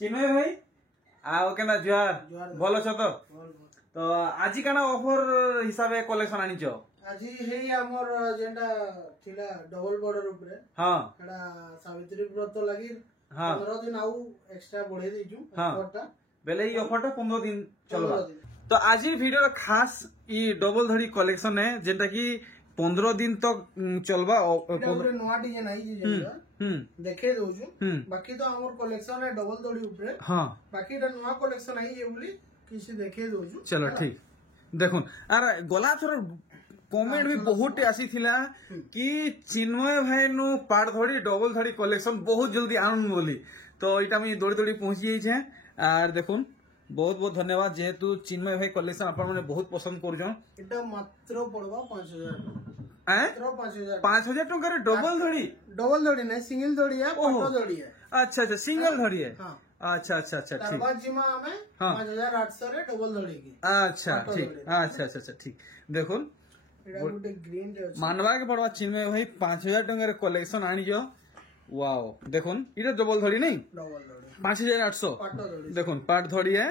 चिन्मय भाई आओ केना जुहार भल छ तो तो आज काना ऑफर हिसाब कलेक्शन आनी छ आज हेई हमर जेंटा थिला डबल बॉर्डर ऊपर हां एडा सावित्री व्रत लागि हां 15 दिन आउ एक्स्ट्रा बढ़े देजु ऑफरटा बेले ई ऑफरटा 15 दिन चलबा तो आज ही वीडियो खास ई डबल धड़ी कलेक्शन है जेंटा की 15 दिन तक चलबा ऊपर नवा डिजाइन आई जे देखे दोजु बाकी तो हमर कलेक्शन है डबल धड़ी ऊपर हां बाकी एटा नवा कलेक्शन आई जे बोली किसी देखे दोजु चलो ठीक देखुन अरे गला थोर कमेंट भी बहुत आसी थिला कि चिन्मय भाई नु पाड़ धड़ी डबल धड़ी कलेक्शन बहुत जल्दी आनंद बोली तो इटा मैं दौड़ी दौड़ी पहुंची जाई छे आर देखुन बहुत बहुत धन्यवाद जेहेतु चिन्मय भाई कलेक्शन आपण माने बहुत पसंद करजन एटा मात्र पड़बा 5000 मात्र 5000 टका रे डबल धड़ी नहीं सिंगल धड़ी है पाटो धड़ी है अच्छा अच्छा सिंगल धड़ी है अच्छा अच्छा अच्छा ठीक जिमा हमें 5800 रे डबल धड़ी की अच्छा ठीक अच्छा अच्छा अच्छा ठीक देखुन मानवा के पड़वा चिन्मय भाई 5000 टका कलेक्शन आनी जो वाओ देखुन इटा डबल धड़ी नहीं 5800 देखुन पाट धड़ी है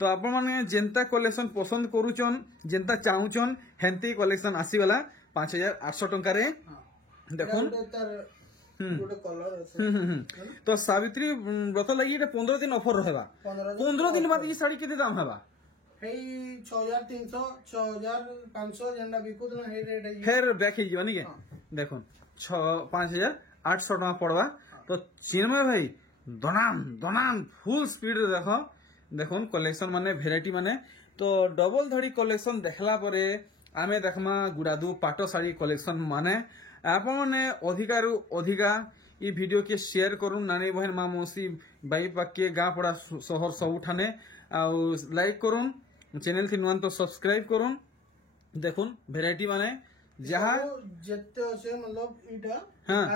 तो आपण माने जेंता कलेक्शन पसंद करूचन जेंता चाहूचन हेंती कलेक्शन आसीगला 5800 टका रे देखुन तो सावित्री व्रत लगी 15 दिन ऑफर रहेगा 15 दिन बाद ये साड़ी कितने दाम हेबा 6300 6500 जेंडा बिकुत ना हे रेट है फिर बैक ही जीवा नहीं के देखुन 5800 टका पड़वा तो चिन्मय भाई दनाम दनाम फुल स्पीड रे देखो देखुन कलेक्शन माने वेराइटी माने तो डबल धड़ी कलेक्शन देखला परे आमे देखमा गुडादू पाटो साड़ी कलेक्शन माने आपण माने अधिकारु अधिका ई वीडियो के शेयर करूं नानी बहन मां मौसी बाई पाके गां पड़ा शहर सब उठाने आ लाइक करूं चैनल थी नुआन तो सब्सक्राइब करूं देखुन वेराइटी माने जहाँ जत्ते আছে मतलब इटा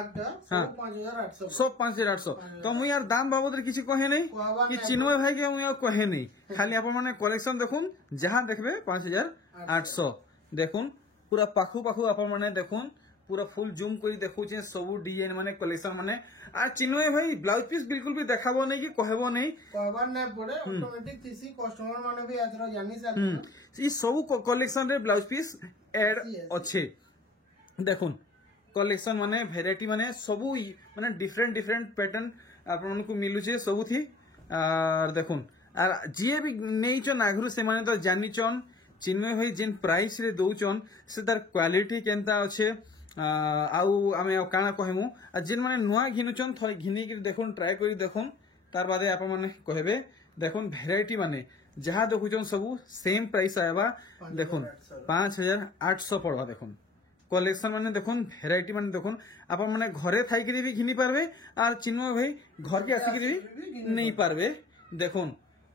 একটা सब 5800 सब 5800 तो मु यार दाम बाबद रे किछि कहे नहीं कि चिन्मय भाई के मु यार कहे नहीं खाली आपण माने कलेक्शन देखुन जहाँ देखबे 5800 देखुन पूरा पाखु पाखु आपण माने देखुन पूरा फुल जूम करी देखुचे सब डिजाइन माने कलेक्शन माने आ चिन्मय भाई ब्लाउज पीस बिल्कुल भी देखाबो नहीं कि कहबो नहीं कहबार नै पड़े ऑटोमेटिक किसी कस्टमर माने भी आजरा जानि सार ई सब कलेक्शन रे ब्लाउज पीस एड अच्छे देखुन कलेक्शन माने वेराइटी माने सबू माने डिफरेंट डिफरेंट पैटर्न आपन को मिलुचे सबू थी और देखुन आर जे भी नेइचन आगरु से माने तो जानिचन चिन्मय भाई जेन प्राइस रे दउचन से तार क्वालिटी केनता अच्छे आउ आमे काना कहमु आ जेन माने नुआ घिनुचन थय घिनी के देखुन ट्राई करी देखुन तार बादे आप माने कहबे देखुन वेराइटी माने जहाँ देखुचन सबू सेम प्राइस आएबा देखुन 5800 पड़वा देखुन कलेक्शन माने देखुन वेराइटी माने देखुन आप माने घरे थाई के भी घिनी पारबे और चिन्मय भाई घर के आसी के भी नहीं पारबे देखुन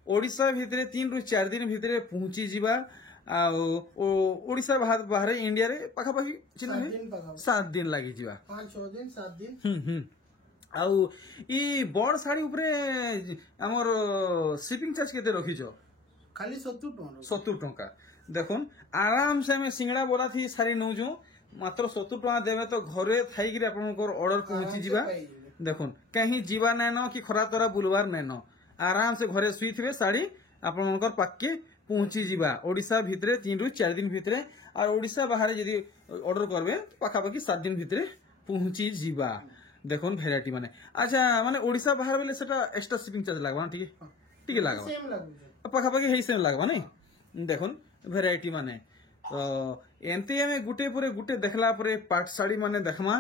ओडिसा भितरे 3 रु 4 दिन भितरे पहुंची जीवा ओडिसा बाहर इंडिया रे पाखा पाखी 7 दिन लगी जीवा 5-6 दिन 7 दिन आउ ई बड़ साड़ी ऊपरे हमर शिपिंग चार्ज केते रखिछो खाली 70 टका देखुन आराम से हमें सिंगड़ा बोला थी साड़ी नौजु मात्र 70 टका देबे तो घरे थाई कि आपनकर ऑर्डर पहुंची जीवा देखुन कहीं जीवा नै न कि खरा तरा बुलवार नै न आराम से घरे सुई थिबे साड़ी आपनकर पाके पहुंची जीवा ओडिसा भितरे 3 रु 4 दिन भितरे और ओडिसा बाहर यदि ऑर्डर करबे पाखा पाखी 7 दिन भितरे पहुंची जीवा देखुन वेराइटी माने अच्छा माने ओडिसा बाहर बेले सेटा एक्स्ट्रा शिपिंग चार्ज लागबा ठीक लागबा सेम लागबा पाखा पाखी हेई सेम लागबा नहीं देखुन वेराइटी माने तो एंते हमें गुटे पुरे गुटे देखला परे पाट साड़ी माने देखमा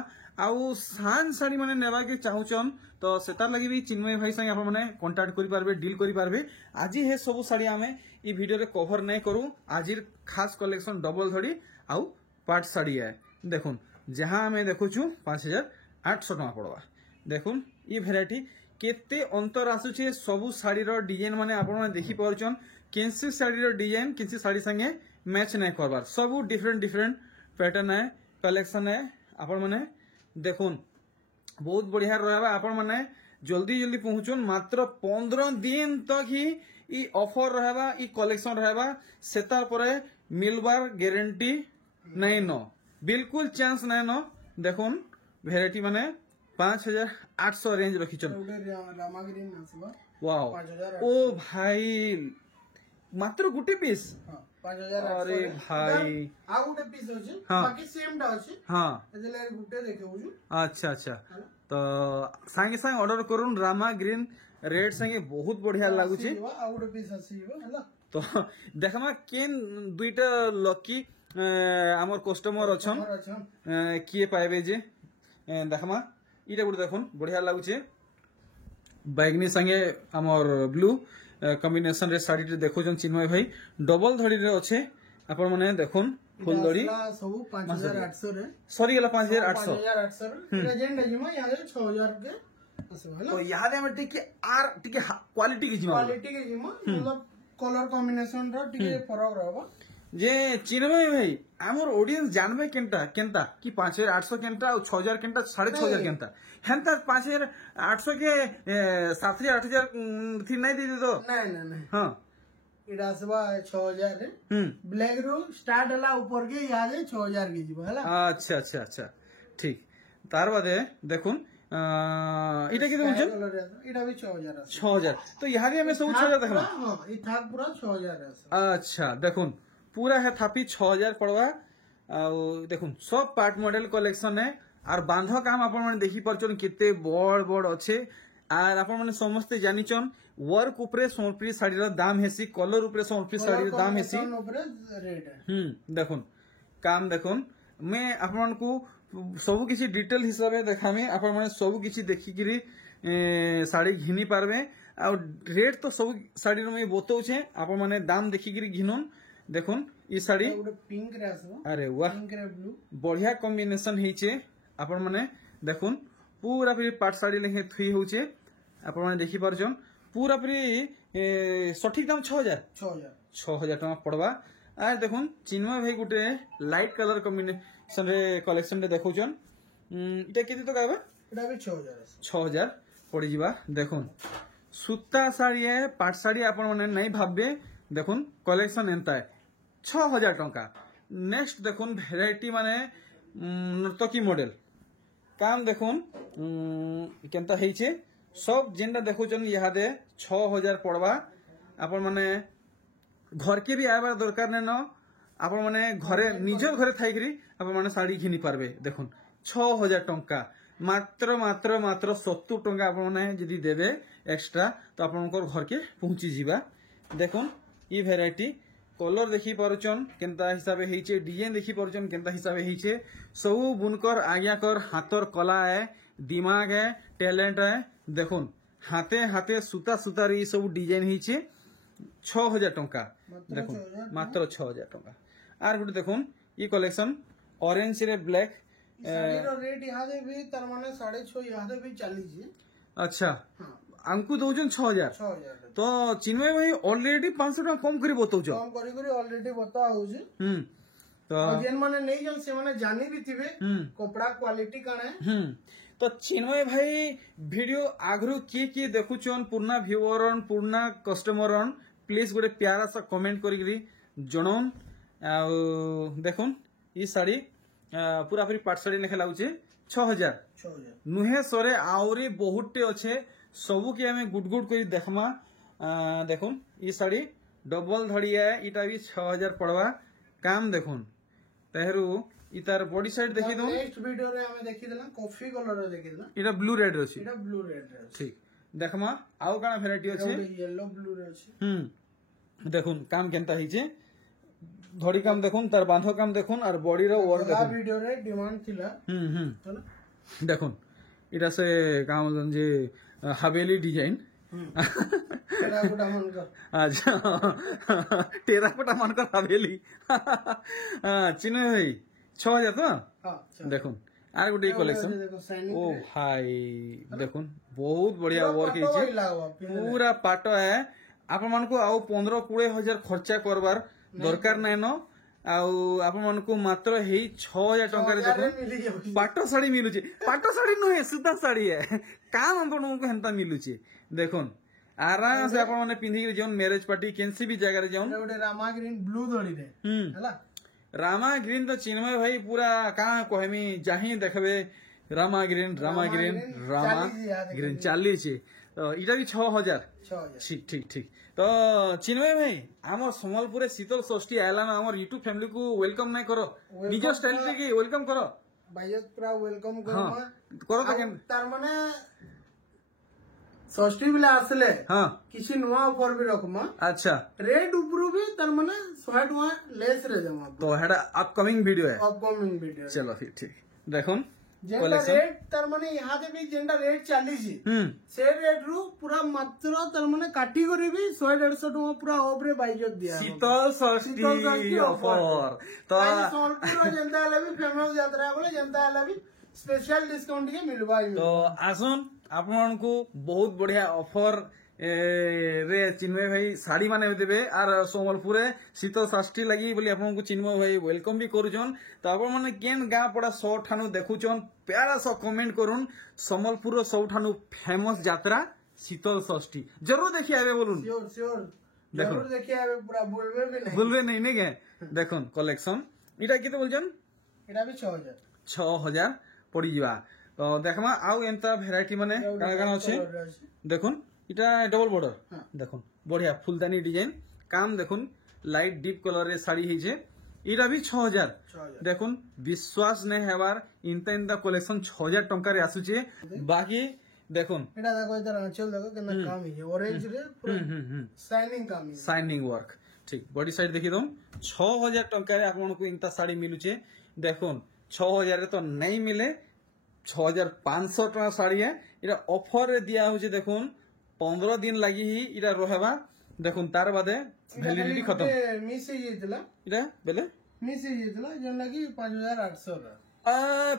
आउ सान साड़ी माने नेबा के चाहूचन तो सेतार लगी भी चिन्मय भाई संगे आपण माने कांटेक्ट करि पारबे डील करि पारबे आज हे सब साड़ी हमें ई वीडियो रे कवर नै करू आजिर खास कलेक्शन डबल धड़ी आउ पाट साड़ी है देखुन जहां हमें देखुछु 5800 टका पड़वा देखुन ई वेराइटी केते अंतर आसुचे सबु साड़ी रो डिजाइन माने आपण माने देखि पाउचन केनसी साड़ी रो डिजाइन केनसी साड़ी संगे मैच नै करबार सबु डिफरेंट डिफरेंट पैटर्न है कलेक्शन है आपण माने देखुन बहुत बढ़िया रहबा आपण माने जल्दी जल्दी पहुंचुन मात्र 15 दिन तक ही ई ऑफर रहबा ई कलेक्शन रहबा सेतार परे मिलबार गारंटी नै न बिल्कुल चांस नै न देखुन वेराइटी माने 5800 रेंज रखिछन वाओ 5,800 ओ भाई मात्र गुटे पीस हाँ 5,800 अरे भाई आ गुटे पीस अछि हाँ। बाकी सेम टा अछि हाँ एजले गुटे देखौछु अच्छा अच्छा तो सागे सागे ऑर्डर करूँ रामा ग्रीन रेड संगे बहुत बढ़िया लागुचे आ गुटे पीस अछि हला तो देखमा केन दुईटा लकी आमर कस्टमर अछन हमर अछि किए पाइबे जे देखमा इटा गुटे देखुन बढ़िया लागुचे बैगनी संगे आमर ब्लू कॉम्बिनेशन रे साड़ी टे देखुछन चिन्मय भाई डबल धड़ी रे अच्छे आपण माने देखुन फुल धड़ी सब 5,800 रे सरी गला 5,800 5,800 रे जेन डजिमा यहाँ 6,000 के असो हला तो याद है टिके आर टिके क्वालिटी की जिमा क्वालिटी के जिमा मतलब कलर कॉम्बिनेशन रो टिके फरक रहबो जे चिन्मय भाई आमर ऑडियंस जानबे केनता केनता कि 5,800 केनता और 6,000 केनता 6,500 केनता हेनता 5,800 के 7,000 8,000 थी नहीं दे तो नहीं हाँ इडा आसबा 6,000 रे ब्लैक रो स्टार्ट हला ऊपर के यहाँ 6,000 के जीवा हला अच्छा अच्छा अच्छा ठीक तार बादे देखुन इटा के बुझन इडा भी 6,000 আছে 6,000 तो यहाँ हमें सब 6,000 देखना हां ई थाक पूरा 6,000 আছে अच्छा देखुन पूरा है थापी 6,000 पड़वा देखुन सब पार्ट मॉडल कलेक्शन है और बांध काम आपण माने देखि परछन केते बड़ बड़ अच्छे आर आपण माने समस्त जानिचन वर्क उपरे सोनप्री साड़ी रा दाम हेसी कलर उपरे सोनप्री साड़ी रा दाम हेसी ऊपर रेट है देखुन काम देखुन मैं आपण को सब किसी डिटेल हिसाब से देखामे आपण माने सब किसी देखि किरी साड़ी घिनी पारबे आ रेट तो सब साड़ी रो मैं बतौछे आपण माने दाम देखि किरी घिनुन देखुन ई साड़ी पिंक रे आसो अरे वाह पिंक रे ब्लू बढ़िया कॉम्बिनेशन हेचे आपण माने देखुन पूरा फिर पाट साड़ी लेखे थुई होचे आपण माने देखि परछन पूरा फिर सठिक दाम 6,000 टका पड़वा आर देखुन चिन्मय भाई गुटे लाइट कलर कॉम्बिनेशन रे कलेक्शन रे देखौछन इटा केते तो कहबा इटा भी 6,000 6,000 पड़ी जिबा देखुन सूता साड़ी है पाट साड़ी आपण माने नहीं भाबबे देखुन कलेक्शन एंता है 6,000 टका नेक्स्ट देखुन भेराइटी माने नर्तकी मॉडल काम देखुन केनता हेइछे सब जेनटा देखुचन इहादे 6,000 पड़वा आपण माने घर के भी आबार दरकार ने न आपण माने घरे निजर घरे थाई करी आपण माने साड़ी घिनी पारबे देखुन 6,000 टका मात्र मात्र मात्र 70 टका आपण माने जदी देबे एक्स्ट्रा तो आपनकर घर के पहुंची जिबा देखुन ई वेराइटी कलर देखी पारुचन केनता हिसाबे हेइचे डिजाइन देखी पारुचन केनता हिसाबे हेइचे सब बुनकर आज्ञाकर हाथर कला है दिमाग है टैलेंट है देखुन हाथे हाथे सूता सूतार ई सब डिजाइन हेइचे 6,000 टका देखुन मात्र 6,000 टका आर गुटे देखुन ई कलेक्शन ऑरेंज रे ब्लैक साड़ी रो रेट यहाँ दे भी तर माने 6,500 यहाँ दे भी 40 अच्छा हमको दौजन 6,000 तो चिन्मय भाई ऑलरेडी 500 टका कम करी बतौछ कम करी करी ऑलरेडी बता होउछ तो जेन माने नहीं जन से माने जानी भी थिबे कपड़ा क्वालिटी काने तो चिन्मय भाई वीडियो आगरु किए देखुचन पुरना व्यूअरन पुरना कस्टमरन प्लीज गोटे प्यारा सा कमेंट करी जणन देखुन ई साड़ी पूरा पूरी पाट साड़ी लेखे लागुचे 6,000 नुहे सरे आउरी बहुते अच्छे सबू के हमें गुड गुड कर देखमा देखुन ई साड़ी डबल धड़ी है इटा भी 6,000 पड़वा काम देखुन तेहरू ई तार बॉडी साइड देखि दो नेक्स्ट वीडियो रे हमें देखि देला कॉफी कलर रे देखि देला इटा ब्लू रेड रे अछि इटा ब्लू रेड रे ठीक देखमा आउ काना वैरायटी अछि येलो ब्लू रे अछि देखुन काम केनता हिचे धड़ी काम देखुन तार बांधो काम देखुन और बॉडी रो वर्क देखुन वीडियो रे डिमांड थिला चलो देखुन इटा से काम जे हवेली डिजाइन टेराकोटा मानकर अच्छा टेराकोटा मानकर हवेली चिन्ह भाई 6,000 तो हां देखुन आर गुटे कलेक्शन ओ भाई देखुन बहुत बढ़िया वर्क है पूरा पाट है आपण मान को आउ 15-20 हजार खर्चा करबार दरकार नै न आउ आपण मान को मात्र हेई 6,000 टका रे देखो पाटो साड़ी मिलुचे पाटो साड़ी नुहे सूता साड़ी है काम आपण को हेंता मिलुचे देखुन आराम से आपण माने पिंधी के जोन मैरिज पार्टी केनसी भी जगह रे जोन गोटे रामा ग्रीन ब्लू धड़ी रे हला रामा ग्रीन तो चिन्मय भाई पूरा का कहमी जाही देखबे रामा ग्रीन रामा ग्रीन चाली छे তো এটা ବି 6000 6000 ঠিক ঠিক ঠিক তো চিন্ময় ভাই আমার সম্বলপুরে শীতল ষষ্ঠী আইলা না আমার ইউটিউব ফ্যামিলি কু ওয়েলকম নাই করো নিজ স্টাইল থেকে ওয়েলকম করো বাইজত পুরা ওয়েলকম হ্যাঁ করমা করো তো কেন তার মানে ষষ্ঠী বেলা আসলে হ্যাঁ কিছু নয়া অফর ବି ରଖମା আচ্ছা ରେଟ୍ ଉପରୁ ବି ତାର ମାନେ 100 ଟଙ୍କା ଲେସ୍ ରେ ଦେମା तो हेडा अपकमिंग वीडियो है ଅପକମିଂ ଭିଡିଓ चलो फिर ठीक देखुन ଯେନ୍ଟା कलेक्शन ରେଟ୍ ତାର ମାନେ ଇହାଦେ ବି ଯେନ୍ଟା ରେଟ୍ ଚାଲିଛି ସେ ରେଟ୍ ରୁ ପୁରା ମାତ୍ର ତାର ମାନେ କାଟି କରି ବି 100-150 ଟଙ୍କା ପୁରା ଅଫ୍ ରେ ବାଇଜତ ଦିଆ शीतल षष्ठी ऑफर तो ସମ୍ପୂର୍ଣ୍ଣ ଯେନ୍ତା ହେଲେ ବି ଫେମସ୍ ଯାତ୍ରା ବୋଲେ ଯେନ୍ତା ହେଲେ ବି ସ୍ପେଶାଲ ଡିସକାଉଣ୍ଟ ଟିକେ ମିଲବା तो आसुन आपण को बहुत बढ़िया ऑफर रे चिन्मय भाई शाड़ी माने देबे आर सोमलपुरे शीतल षष्ठी लगी बोली आपन को चिन्मय भाई वेलकम भी करूछन तो आपण माने केन गां पड़ा 100 ठानु देखुछन प्यारा सा कमेंट करून सोमलपुर 100 ठानु फेमस यात्रा शीतल षष्ठी जरूर देखि आबे बोलुन श्योर श्योर देखो। जरूर देखिए आबे पूरा बोलबे भी नहीं बोलबे नहीं नहीं के देखुन कलेक्शन इटा केते बोलछन एटा भी 6000 6000 पड़ी जिवा तो देखमा आउ एंता वैरायटी माने काना काना अछि देखुन इटा डबल बॉर्डर देखुन बढ़िया फुलदानी डिजाइन काम देखुन लाइट डीप कलर रे साड़ी ही छे इटा भी 6000 देखुन विश्वास नहीं हेबार इंता इंता कलेक्शन 6000 टंका रे आसुचे बाकी देखुन एटा देखो इधर आंचल देखो कितना काम है ऑरेंज रे पूरा शाइनिंग काम है साइनिंग वर्क ठीक बॉडी साइड देखि दम 6000 टंका रे आपन को इंता साड़ी मिलुचे देखुन 6000 रे तो नहीं मिले 6500 टका साड़ी है इटा ऑफर रे दिया होचे देखुन 15 दिन लगी ही इटा रहबा देखुन तार बादे वैलिडिटी खत्म मिस ही जेतला इटा बेले मिस ही जेतला जन लगी 5800 रा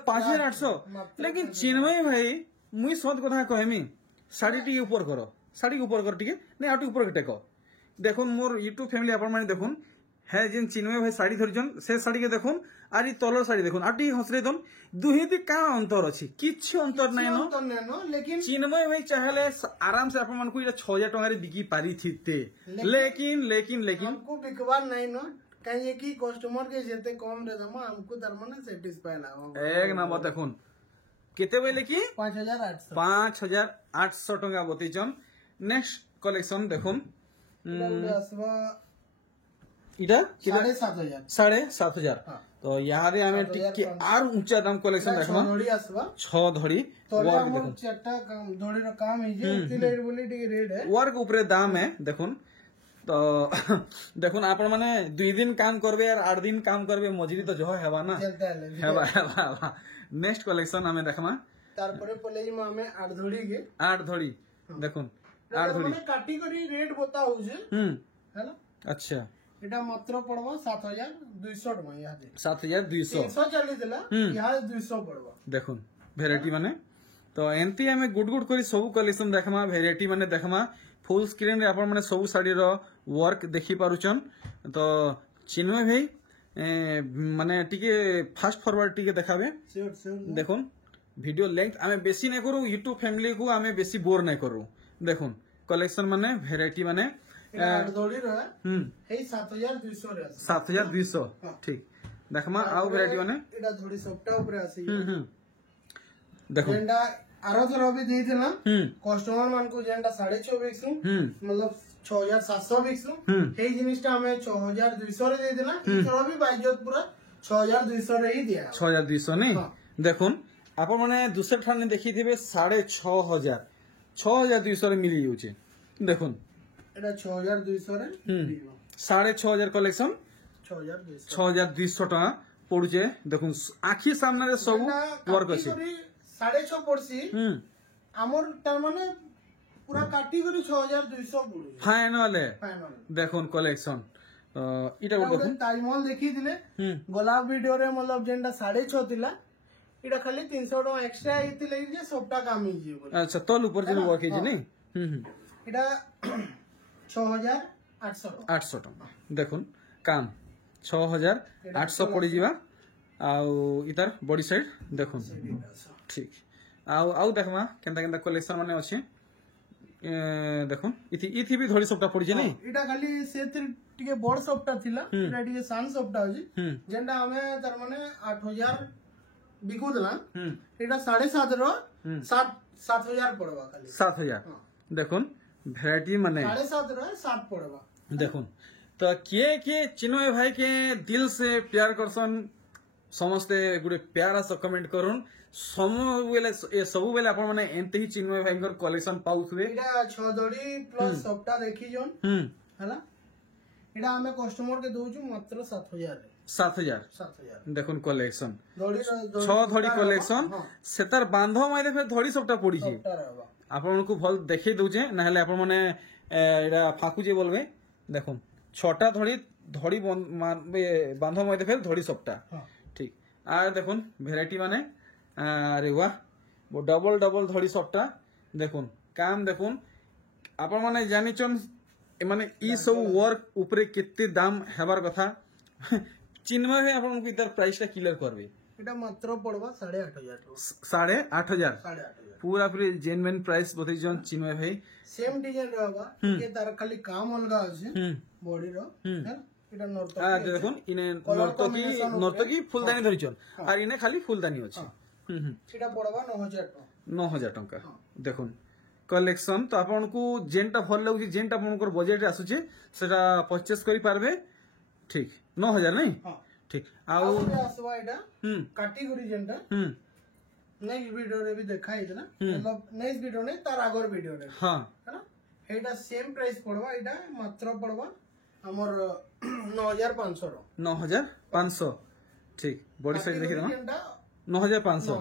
5800 लेकिन चिन्मय भाई मुई सद कथा कहमी साड़ी टी ऊपर करो साड़ी ऊपर कर टिके नहीं आटू ऊपर टेको देखुन मोर यूट्यूब फैमिली आपण माने देखुन है जिन चिन्मय भाई साड़ी धरिजन से साड़ी के देखुन आर ई तलर साड़ी देखुन आटी हसरे दम दुहेती का अंतर अछि किछि अंतर नै न तो नेनो लेकिन चिन्मय भाई चाहले आराम से आपण मानकु इटा 6000 टका रे बिकी पारी थिते लेकिन लेकिन लेकिन हमको बिकवार नहीं न कहीं कि कस्टमर के जेते कम रे दमा हमको तार माने सैटिस्फाई लागो एक नंबर देखुन केते बेले की 5800 5800 टका बतेचन नेक्स्ट कलेक्शन देखुन असवा इटा 7500 7500 तो यहाँ रे हमें टिके आर ऊंचा दाम कलेक्शन देखमा धड़ी असवा 6 धड़ी तो वर्क हमर देखुन चट्टा काम धड़ी रो काम है जे इतले बोली टिके रेट है वर्क ऊपर दाम है देखुन तो देखुन आपण माने 2 दिन काम करबे और 8 दिन काम करबे मजूरी तो जो हेबा ना चलता है हेबा नेक्स्ट कलेक्शन हमें देखमा तार परे पले में हमें 8 धड़ी के 8 धड़ी देखुन 8 धड़ी माने काटी करी रेट बता हो जे हैला अच्छा एटा मात्र पड़वा 7200 टका यहाँ दे 7200 300 चली दिला यहाँ 200 पड़वा देखुन वेराइटी माने तो एंती हमें गुड गुड करी सब कलेक्शन देखमा वेराइटी माने देखमा फुल स्क्रीन रे आपण माने सब साड़ी रो वर्क देखि पारुचन तो चिन्मय भाई माने टिके फास्ट फॉरवर्ड टिके देखाबे श्योर श्योर देखुन वीडियो लेंथ हमें बेसी नहीं करू यूट्यूब फैमिली को हमें बेसी बोर नहीं करू देखुन कलेक्शन माने वेराइटी माने धड़ी रो है 7200 रे 7200 ठीक देखमा आउ वेराइटी माने एटा धड़ी सबटा ऊपर आसी देखो जेंडा आरो थरो भी दी थिला कस्टमर मान को जेंडा 6.5 बिक्सु मतलब 6700 बिक्सु हे जिनिसटा हमें 6200 रे दे दिला थरो भी बाइजत पूरा 6200 रे ही दिया 6200 नहीं देखुन आपण माने दूसरे ठाने देखि थिबे 6500 6200 रे मिली जाउचे देखुन एटा 6200 रे 6500 कलेक्शन 6200 टका पड़ुचे देखुन आखी सामने रे सब वर्क अछि 6.5 पड़सी हमर तार माने पूरा काटी करी 6200 पड़ू फाइनल है फाइनल देखुन कलेक्शन इटा देखुन ताजमहल देखी दिले गोलाप वीडियो रे मतलब जेंडा 6.5 थिला इटा खाली 300 टका एक्स्ट्रा आइतिले जे सबटा काम ही जे बोले अच्छा तल ऊपर जे वर्क है नहीं इटा 6800 टका देखुन काम 6800 पड़ी जिवा आउ इधर बॉडी साइड देखुन ठीक आउ देखमा केनता केनता कलेक्शन माने अछि देखुन इथि भी धड़ी सबटा पड़ी जे नहीं इटा खाली से टिके बड़ सबटा थिला इटा टिके सान सबटा होजी जेंडा हमें तार माने 8000 बिकु दला इटा 7.5 रो 7000 पड़वा खाली 7000 देखुन भेराइटी माने 7.5 रहे 7 पड़ेगा देखुन तो किए चिन्मय भाई के दिल से प्यार करसन समस्ते गुटे प्यारा सा कमेंट करुन सब बेले आपण माने एंते ही चिन्मय भाई कलेक्शन पाउथबे एटा 6 धड़ी प्लस सबटा देखी जोन हैला एटा हमें कस्टमर के दोजु मात्र 7000 7,000 देखुन कलेक्शन धड़ी 6 धड़ी कलेक्शन सेतार बांधो माइले फिर धड़ी सबटा पड़ी छी आपण को भल देखै दोजे नहले आपण माने एटा फाकु जे बोलबे देखुन 6टा धड़ी बांधो माइले फिर धड़ी सबटा ठीक आ देखुन भेराइटी माने अरे वाह वो डबल धड़ी सबटा देखुन काम देखुन आपण माने जानिचन माने ई सब वर्क ऊपरे केते दाम हेबार कथा चिन्मय है आपण को इधर प्राइस टा क्लियर करबे एटा मात्र पड़वा 8,500 8,500 पूरा पूरी जेन्युइन प्राइस बतै जन चिन्मय भाई सेम डिजाइन रहबा के तार खाली काम अलगा अछि बॉडी रो है एटा नर्तकी आ देखुन इने नर्तकी फुलदानी धरिचन और इने खाली फुलदानी अछि एटा पड़वा 9,000 टंका देखुन कलेक्शन तो आपण को जेनटा भल लागुची जेनटा आपनकर बजट आसुची सेटा परचेस करि पारबे ठीक 9,000 नहीं ठीक आउ आसवा एटा कैटेगरी जेनटा नेक्स्ट वीडियो रे भी देखा हितना मतलब नेक्स्ट वीडियो ने तार आगर वीडियो रे हां है ना एटा सेम प्राइस पड़वा एटा मात्र पड़वा हमर 9,500 रो 9,500 ठीक बॉडी साइज देखि दमा 9,500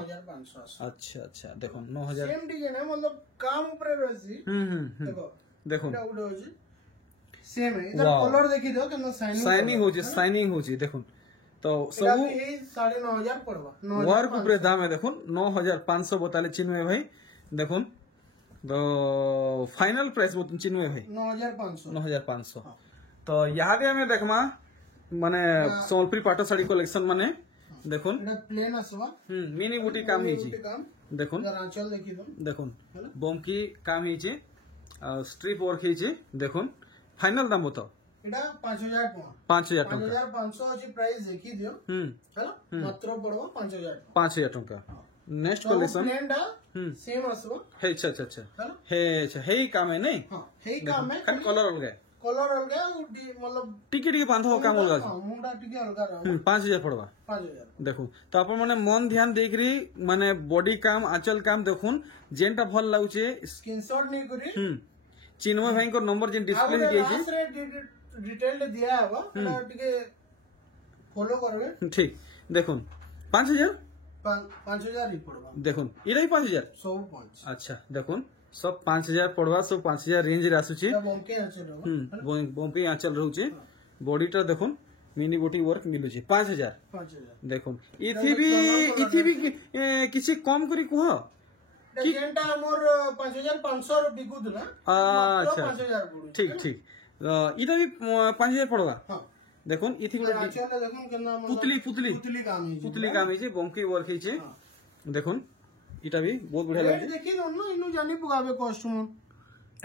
अच्छा देखो 9,000 सेम डिजाइन है मतलब काम ऊपर रहसी देखो एटा उडो अछि सेम है इधर कलर देखि दो केना शाइनिंग होची देखो तो सब 9,500 पड़वा वर्क ऊपर दाम है देखो 9,500 बताले चिन्मय भाई देखो तो फाइनल प्राइस बोतन चिन्मय भाई 9,500 तो यहाँ भी हमें देखमा माने सोलपुरी पाटो साड़ी कलेक्शन माने देखुन प्लेन आसवा मिनी बुटी काम हिची देखुन आंचल देखि दो देखुन बमकी काम हिची स्ट्रिप वर्क हिची देखुन फाइनल दाम बतो एटा 5,000 टका 5,000 टका 5,500 अछि प्राइस देखि दियो हैला मात्र पड़वा 5,000 टका नेक्स्ट कलेक्शन प्लेनडा सेम आसवा हे अच्छा हे काम है नहीं हां हे काम है खाली कलर अलगा मतलब टिके बांधो काम अलगा मुंडा टिके अलगा रह 5,000 पड़वा 5,000 देखो तो अपन माने मन ध्यान देखरी माने बॉडी काम आंचल काम देखुन जेनटा भल लागुचे स्क्रीनशॉट नहीं करी चिन्मय भाई को नंबर जेन डिस्प्ले दिए छी डिटेल दिया हवा एटा टिके फॉलो करबे ठीक देखुन 5,000 ही पड़वा देखुन इरा ही 5,000 सब 5 अच्छा देखुन सब 5,000 पड़वा सब 5,000 रेंज रे आसुची बम्पी आंचल रहउची बॉडीटा देखुन मिनी बोटी वर्क मिलुची 5,000 देखुन इथि भी किछि कम करी कुह जेंटा मोर 5,500 बिकुदला अच्छा 5,000 पड़ू ठीक इटा भी 5,000 पड़वा देखुन इथि पुतली काम हिची बम्पी वर्क हिची देखुन इटा भी बहुत बढ़िया लागे देखि न इनु जानी पुगाबे कस्टमर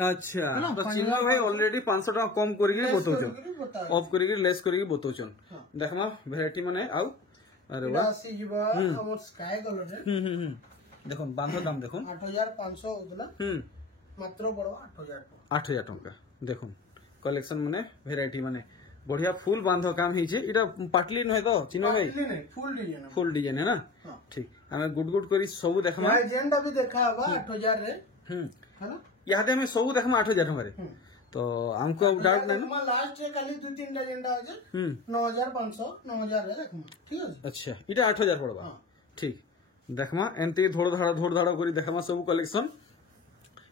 अच्छा तो चिन्मय भाई ऑलरेडी 500 टका कम करिके बतौछन ऑफ करिके लेस करिके बतौछन देखमा वैरायटी माने आउ अरे वाह रासी जीवा हमर स्काई कलर है देखो बांधो दाम देखो 8,500 होतला मात्र पड़वा 8,000 टका देखो कलेक्शन माने वैरायटी माने बढ़िया फुल बांधो काम हिचे इटा पाटली नहे तो चिन्मय भाई फुल डिजाइन है ना ठीक हमें गुड करी सब देखमा भाई जेंटा भी देखा हवा 8,000 रे है ना यादे हमें सब देखमा 8,000 टका रे तो हमको डाउट नहीं ना लास्ट रे खाली 2-3 जेंटा है 9,500 9,000 रे देखमा ठीक है अच्छा इटा 8,000 पड़वा ठीक देखमा एंती धोड़ धाड़ा करी देखमा सब कलेक्शन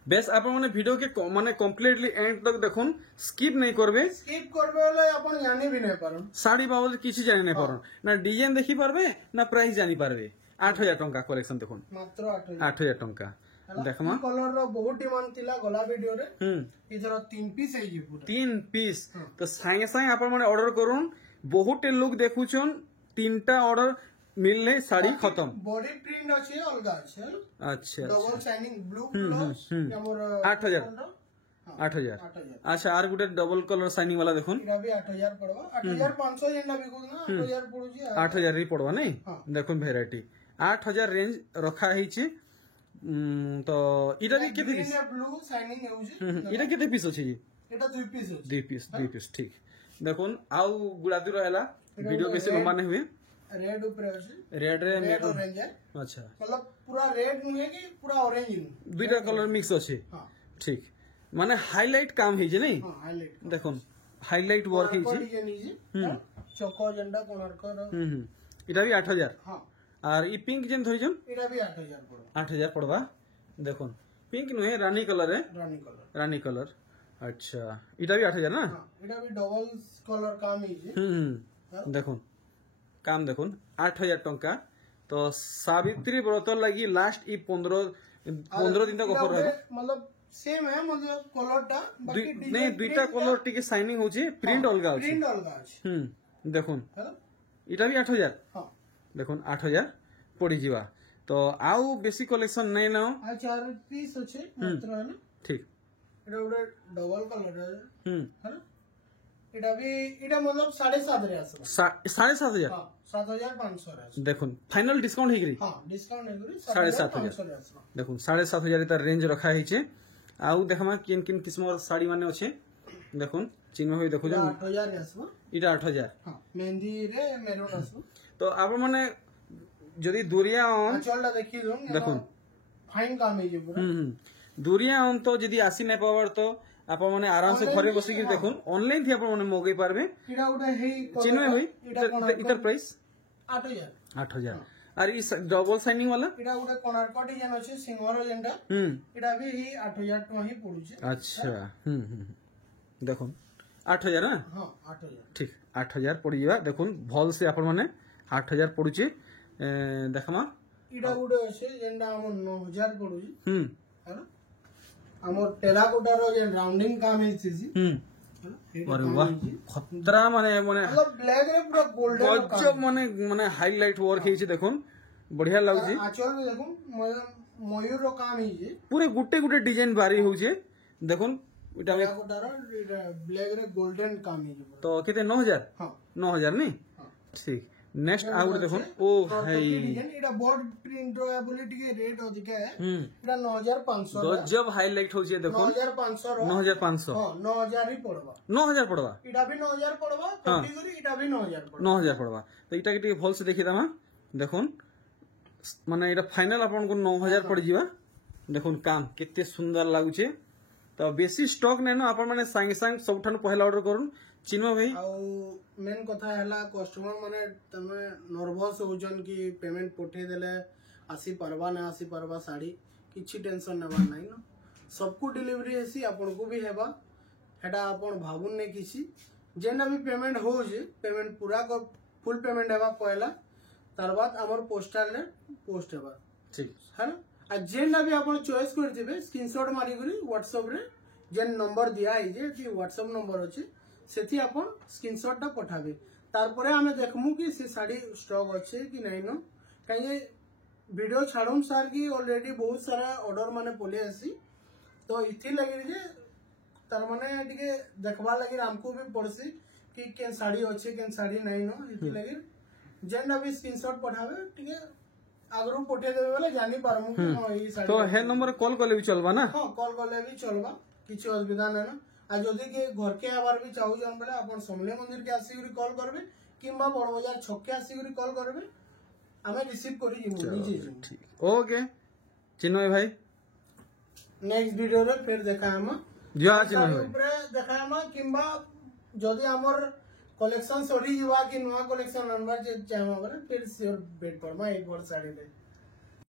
बेस आप माने वीडियो के माने कंप्लीटली एंड तक देखुन स्किप नहीं करबे बोले अपन जानि भी नहीं पारन साड़ी बाबद किछि जानि नहीं पारन ना डिजाइन देखि पारबे ना प्राइस जानि पारबे 8,000 टका कलेक्शन देखुन मात्र 8,000 टका देखमा कलर रो बहुत डिमांड थिला गला वीडियो रे इधर 3 पीस है पूरा 3 पीस तो संगे संगे आप माने ऑर्डर करूं बहुत लोग देखुछन 3टा ऑर्डर मिलने साड़ी खत्म बॉडी प्रिंट अछि अलगा अछि अच्छा डबल शाइनिंग ब्लू प्लस हमर 8,000 अच्छा are Gute double colour shining वाला देखुन इरा भी 8,000 पड़वा 8,500 जेना बिकु ना 8,000 पड़ुची 8,000 री पड़वा नहीं देखुन वैरायटी 8,000 रेंज रखा हिची तो इटा भी केते पीस ब्लू शाइनिंग हेउजी इटा केते पीस अछि एटा 2 पीस अछि 2 पीस ठीक देखुन आउ गुलाबी रहला वीडियो बेसी लंबा नहीं हुए रेड ऊपर अछि रेड रे रेड ऑरेंज है अच्छा मतलब पूरा रेड नहीं कि पूरा ऑरेंज नहीं दुईटा कलर मिक्स अछि हां ठीक माने हाईलाइट काम है जे नहीं हां हाईलाइट देखुन हाईलाइट वर्क है जे चौको झंडा कोणार्क इटा भी 8000 हां और ई पिंक जेन धरिजन एटा भी 8000 पड़ो 8000 पड़वा देखुन पिंक नुहे रानी कलर है रानी कलर अच्छा इटा भी 8000 ना हां एटा भी डबल कलर काम है जे देखुन काम देखुन 8000 टंका तो सावित्री व्रत लगी लास्ट ई 15 दिन तक ऑफर रहे मतलब सेम है मतलब कलरटा बाकी नहीं दुईटा कलर टिके शाइनिंग होची प्रिंट अलगा होची प्रिंट अलगा अछि देखुन इटा भी 8000 हां देखुन 8000 पड़ी जीवा तो आउ बेसी कलेक्शन नहीं ना आ 4 पीस अछि मात्र है ना ठीक एटा उडे डबल कलर है ना एटा भी एटा मतलब 7.5 रे आसो 7,500 हां 7,500 रे आसो देखुन फाइनल डिस्काउंट ही करी हां डिस्काउंट है करी 7,500 रे आसो देखुन 7,500 तार रेंज रखा है छे आउ देखमा किन किन किस्म साड़ी माने अछि देखुन चिन्ह होई देखु 8,000 रे आसो इटा 8,000 हां मेहंदी रे मेरून आसो तो आप माने जदी दूरिया ऑन चलडा देखि जोन देखुन फाइन काम है जे पूरा दूरिया ऑन तो जदी आसी नै पावर तो आप माने आराम से घरे बसी के देखुन ऑनलाइन थी आप माने मगै पारबे इडा उडा हे चिन्ह होई इतर प्राइस 8,000 और इस डबल शाइनिंग वाला इडा उडा कोणार्क डिजाइन अछि सिंगर जेंडा इडा भी ही 8,000 टका ही पडुचे अच्छा देखुन 8,000 ना हां 8,000 ठीक 8,000 पड़ी जावा देखुन भल से आप माने 8,000 पडुचे देखमा इडा उडा अछि जेंडा हम 9,000 पडुची है ना हमर टेराकोटा रो जे राउंडिंग काम है छी अरे वाह खतरा माने मतलब ब्लैक रे पूरा गोल्डन गजब माने हाईलाइट वर्क है छी देखुन बढ़िया लागुची आचल में देखुन मयूर रो काम है जे पूरे गुटे गुटे डिजाइन बारी होचे देखुन इटा टेराकोटा रो ब्लैक रे गोल्डन काम है तो केते 9,000 हां 9,000 नहीं ठीक नेक्स्ट आउट देखो ओ भाई एटा बोर्ड प्रिंट रो एबिलिटी के रेट हो जिके है एटा 9,500 गजब हाईलाइट हो जे देखो 9,500 9,500 हां 9,000 ही पड़वा 9,000 पड़वा एटा भी 9,000 पड़वा कैटेगरी एटा भी 9,000 पड़वा 9,000 पड़वा तो इटा के भल से देखि दमा देखुन माने एटा फाइनल आपन को 9,000 पड़ जीवा देखुन काम केते सुंदर लागुचे तो बेसी स्टॉक नै न आपन माने संग संग सबठन पहला ऑर्डर करूं चिन्ह भाई आ मेन कथा हैला कस्टमर माने तमे नर्वस होजन कि पेमेंट पठे देले आसी परवा ना आसी परवा साड़ी किछि टेंशन नेबा नै न सबको डिलीवरी हेसी आपन को भी हेबा हेडा आपन भाबुन नै किछि जेना भी पेमेंट हो जे पेमेंट पूरा को फुल पेमेंट हेबा पहला तार बाद हमर पोस्टल रे पोस्ट हेबा ठीक है ना आ जेना भी आपन चॉइस कर दिबे स्क्रीनशॉट मारी करी WhatsApp रे जेन नंबर दिया है जे कि WhatsApp नंबर अछि सेथि आपन स्क्रीनशॉट टा पठाबे तारपरे हमें देखमु कि से साड़ी स्टॉक अच्छे कि नहीं न कहीं वीडियो छाड़ूम सार की ऑलरेडी बहुत सारा ऑर्डर माने पले आसी तो इथि लगी जे तार माने टिके देखबा लगी हमको भी पड़सी कि केन साड़ी अच्छे केन साड़ी नहीं न इथि लगी जेना भी स्क्रीनशॉट पठाबे टिके आगरो पठे देबे वाला जानी पारमु कि हां ई साड़ी तो हे नंबर कॉल करले भी चलबा ना हां कॉल करले भी चलबा किछि असुविधा नै ना आ जदि के घर के आबार भी चाहू जन बेले अपन समले मंदिर के आसी कॉल करबे किंबा बड़ बाजार छक के आसी कॉल करबे हमें रिसीव करी जिमु निजे ठीक ओके चिन्मय भाई नेक्स्ट वीडियो रे फिर देखा हम जो चिन्मय भाई ऊपर देखा हम किंबा जदि हमर कलेक्शन सरी जीवा कि नवा कलेक्शन अनबार जे चाहबा फिर श्योर वेट करबा एक बार साड़ी दे